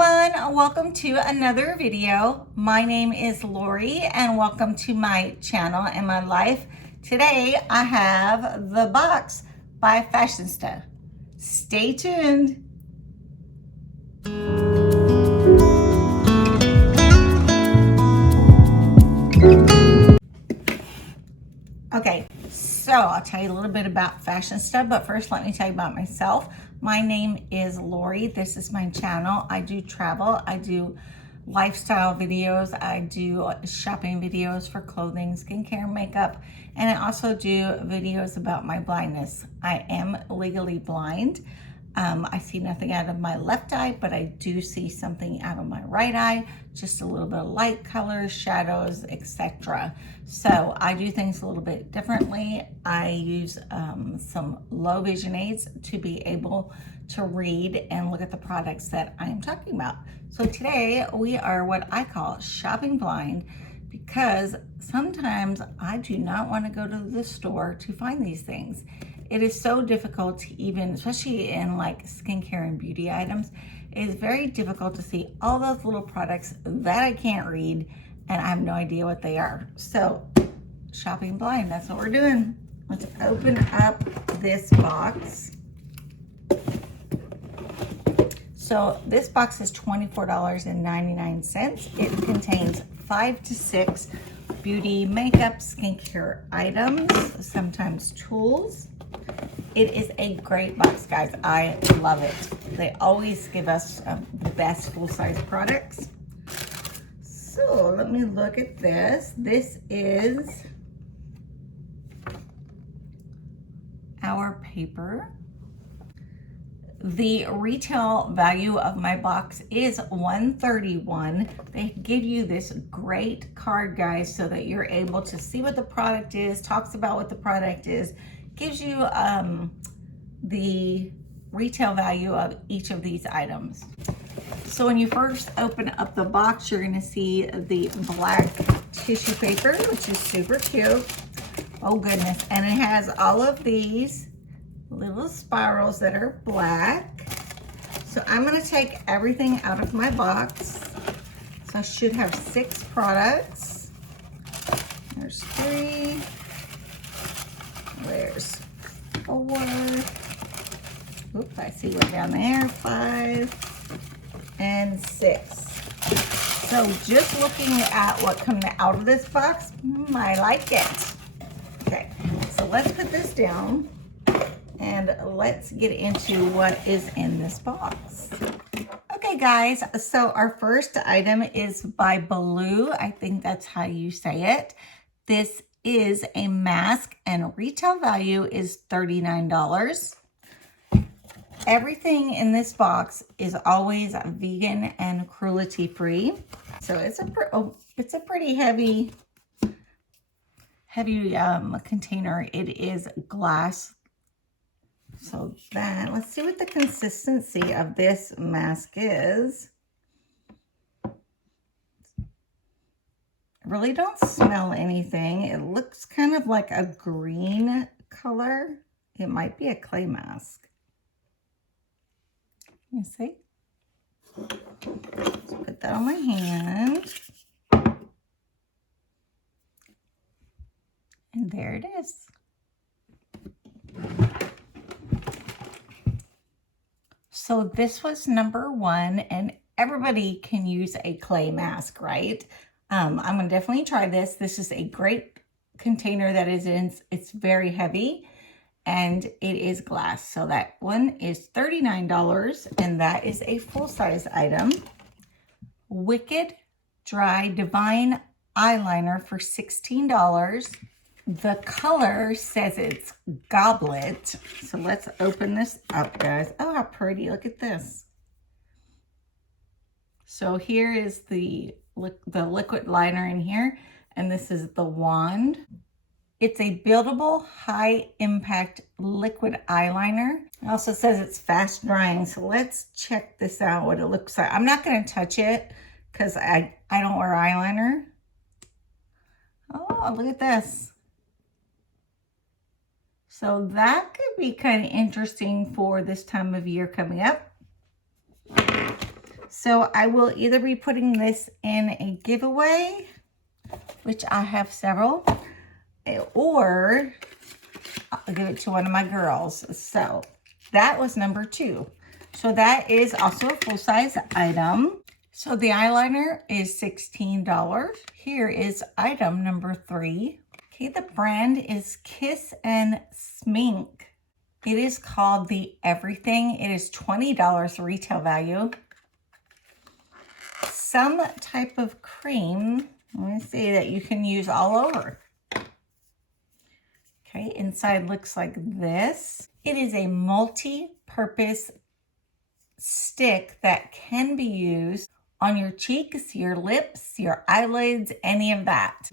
everyone, welcome to another video. My name is Lori and welcome to my channel and my life. Today I have the box by Fashionsta. Stay tuned. Okay, so I'll tell you a little bit about Fashionsta, but first let me tell you about myself. My name is Lori. This is my channel. I do travel. I do lifestyle videos. I do shopping videos for clothing, skincare, makeup, and I also do videos about my blindness. I am legally blind. I see nothing out of my left eye, but I do see something out of my right eye, just a little bit of light colors, shadows, etc. So I do things a little bit differently. I use some low vision aids to be able to read and look at the products that I am talking about. So today we are what I call shopping blind, because sometimes I do not want to go to the store to find these things. It is so difficult to even, especially in like skincare and beauty items, it is very difficult to see all those little products that I can't read and I have no idea what they are. So shopping blind, that's what we're doing. Let's open up this box. So this box is $24.99. It contains 5 to 6 beauty, makeup, skincare items, sometimes tools. It is a great box, guys. I love it. They always give us the best full-size products. So let me look at this. This is our paper. The retail value of my box is $131. They give you this great card, guys, so that you're able to see what the product is, talks about what the product is, gives you the retail value of each of these items. So when you first open up the box, you're gonna see the black tissue paper, which is super cute. Oh goodness, and it has all of these little spirals that are black. So I'm gonna take everything out of my box. So I should have 6 products. There's 3. There's 4. Oops, I see one down there. 5 and 6. So just looking at what comes out of this box, I like it. Okay, so let's put this down and let's get into what is in this box. Okay, guys, so our first item is by Blue. I think that's how you say it. This is a mask and retail value is $39. Everything in this box is always vegan and cruelty-free. So it's a pretty heavy container. It is glass. So that, let's see what the consistency of this mask is. I really don't smell anything. It looks kind of like a green color. It might be a clay mask. You see? Let's put that on my hand. And there it is. So this was number 1, and everybody can use a clay mask, right? I'm gonna definitely try this. This is a great container that is in, it's very heavy and it is glass. So that one is $39 and that is a full-size item. Wicked Dry Divine Eyeliner for $16. The color says it's Goblet. So let's open this up, guys. Oh, how pretty. Look at this. So here is the liquid liner in here, and this is the wand. It's a buildable high impact liquid eyeliner. It also says it's fast drying. So let's check this out, what it looks like. I'm not going to touch it because I don't wear eyeliner. Oh, look at this. So that could be kind of interesting for this time of year coming up. So I will either be putting this in a giveaway, which I have several, or I'll give it to one of my girls. So that was number 2. So that is also a full-size item. So the eyeliner is $16. Here is item number 3. Okay, the brand is Kiss and Smink. It is called the Everything. It is $20 retail value. Some type of cream, let me see, that you can use all over. Okay, inside looks like this. It is a multi-purpose stick that can be used on your cheeks, your lips, your eyelids, any of that.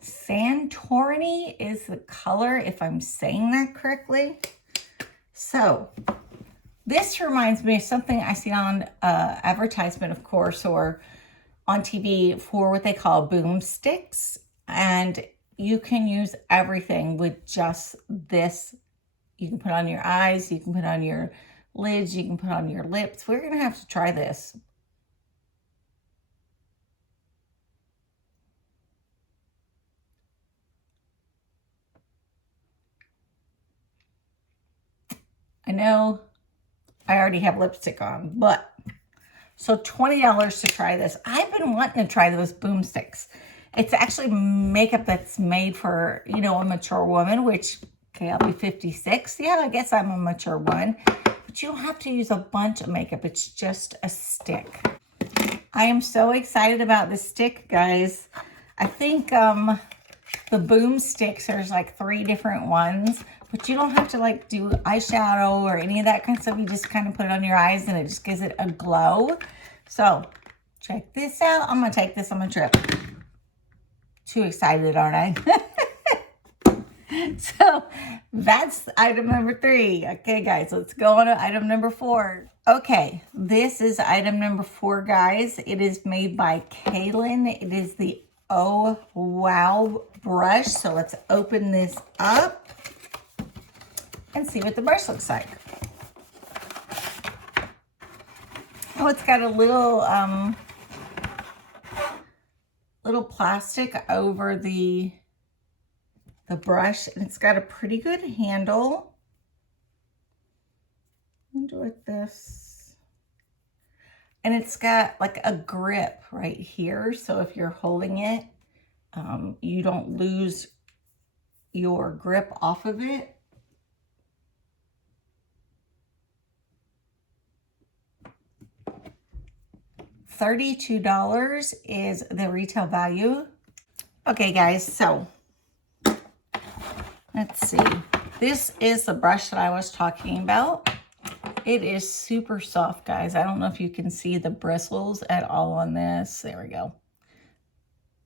Santorini is the color, if I'm saying that correctly. So this reminds me of something I see on advertisement, of course, or on TV for what they call boomsticks. And you can use everything with just this. You can put on your eyes, you can put on your lids, you can put on your lips. We're going to have to try this. I know I already have lipstick on, but so $20 to try this. I've been wanting to try those boomsticks. It's actually makeup that's made for, you know, a mature woman, which, okay, I'll be 56. Yeah, I guess I'm a mature one. But you don't have to use a bunch of makeup. It's just a stick. I am so excited about this stick, guys. I think the boomsticks, there's like 3 different ones. But you don't have to like do eyeshadow or any of that kind of stuff. You just kind of put it on your eyes and it just gives it a glow. So check this out. I'm going to take this on my trip. Too excited, aren't I? So that's item number 3. Okay, guys, let's go on to item number 4. Okay, this is item number 4, guys. It is made by Kaylin. It is the Oh Wow brush. So let's open this up and see what the brush looks like. Oh, it's got a little little plastic over the brush, and it's got a pretty good handle. I'll do it this. And it's got like a grip right here, so if you're holding it, you don't lose your grip off of it. $32 is the retail value. Okay, guys, so let's see. This is the brush that I was talking about. It is super soft, guys. I don't know if you can see the bristles at all on this. There we go.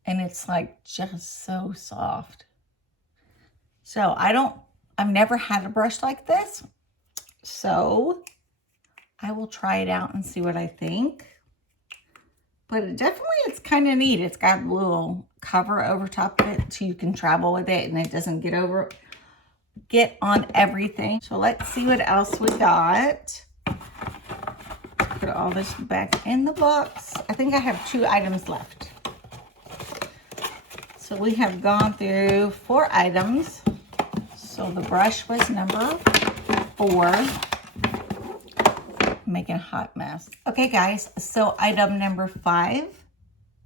And it's like just so soft. So I've never had a brush like this. So I will try it out and see what I think. But it's kind of neat. It's got a little cover over top of it so you can travel with it and it doesn't get on everything. So let's see what else we got. Put all this back in the box. I think I have 2 items left. So we have gone through 4 items. So the brush was number 4. Making a hot mess. Okay, guys, so item number 5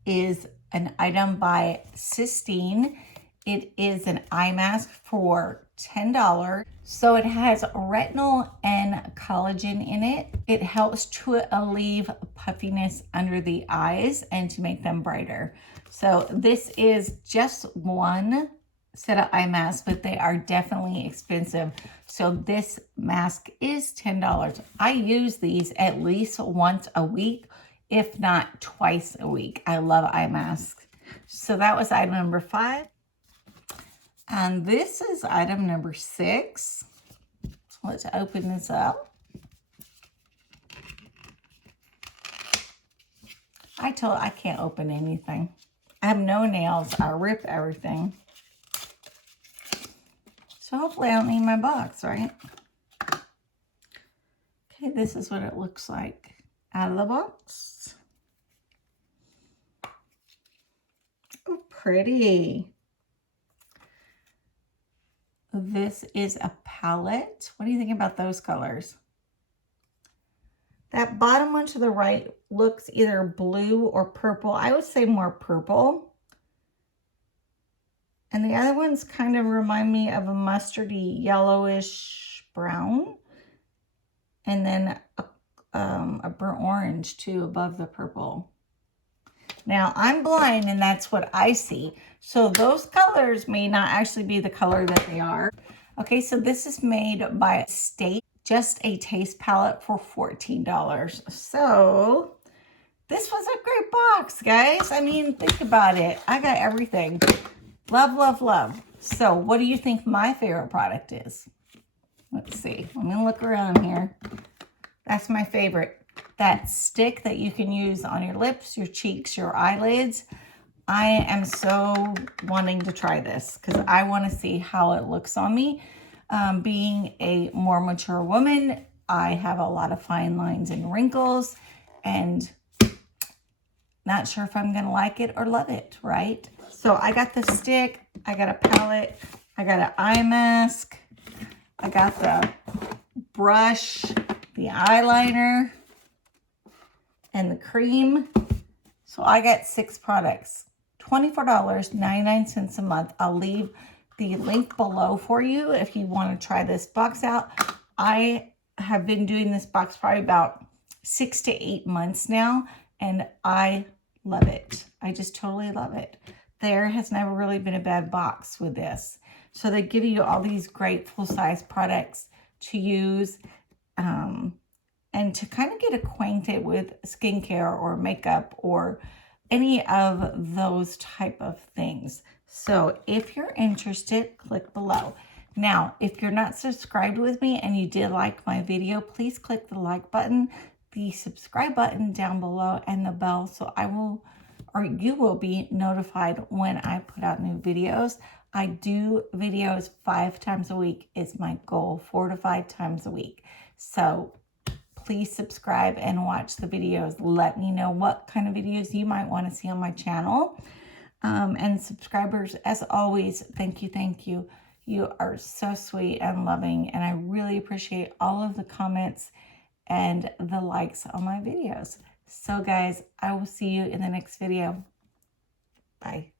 is an item by Sistine. It is an eye mask for $10. So it has retinol and collagen in it. It helps to alleviate puffiness under the eyes and to make them brighter. So this is just one set of eye masks, but they are definitely expensive. So this mask is $10. I use these at least once a week, if not twice a week. I love eye masks. So that was item number 5. And this is item number 6. So let's open this up. I can't open anything. I have no nails. I rip everything. So hopefully I don't need my box, right? Okay, this is what it looks like out of the box. Oh, pretty. This is a palette. What do you think about those colors? That bottom one to the right looks either blue or purple. I would say more purple. And the other ones kind of remind me of a mustardy yellowish brown. And then a burnt orange too above the purple. Now I'm blind and that's what I see. So those colors may not actually be the color that they are. Okay, so this is made by State, just a taste palette for $14. So this was a great box, guys. I mean, think about it. I got everything. Love, love, love. So what do you think my favorite product is? Let's see. Let me look around here. That's my favorite. That stick that you can use on your lips, your cheeks, your eyelids. I am so wanting to try this because I want to see how it looks on me. Being a more mature woman, I have a lot of fine lines and wrinkles and not sure if I'm going to like it or love it, right? So I got the stick, I got a palette, I got an eye mask, I got the brush, the eyeliner, and the cream. So I got 6 products, $24.99 a month. I'll leave the link below for you if you want to try this box out. I have been doing this box probably about 6 to 8 months now, and I love it. I just totally love it. There has never really been a bad box with this. So they give you all these great full-size products to use and to kind of get acquainted with skincare or makeup or any of those type of things. So if you're interested, click below. Now, if you're not subscribed with me and you did like my video, please click the like button, the subscribe button down below, and the bell so I will, or you will be notified when I put out new videos. I do videos 5 times a week is my goal, 4 to 5 times a week. So please subscribe and watch the videos. Let me know what kind of videos you might want to see on my channel. And subscribers, as always, thank you, thank you. You are so sweet and loving, and I really appreciate all of the comments and the likes on my videos. So guys, I will see you in the next video. Bye.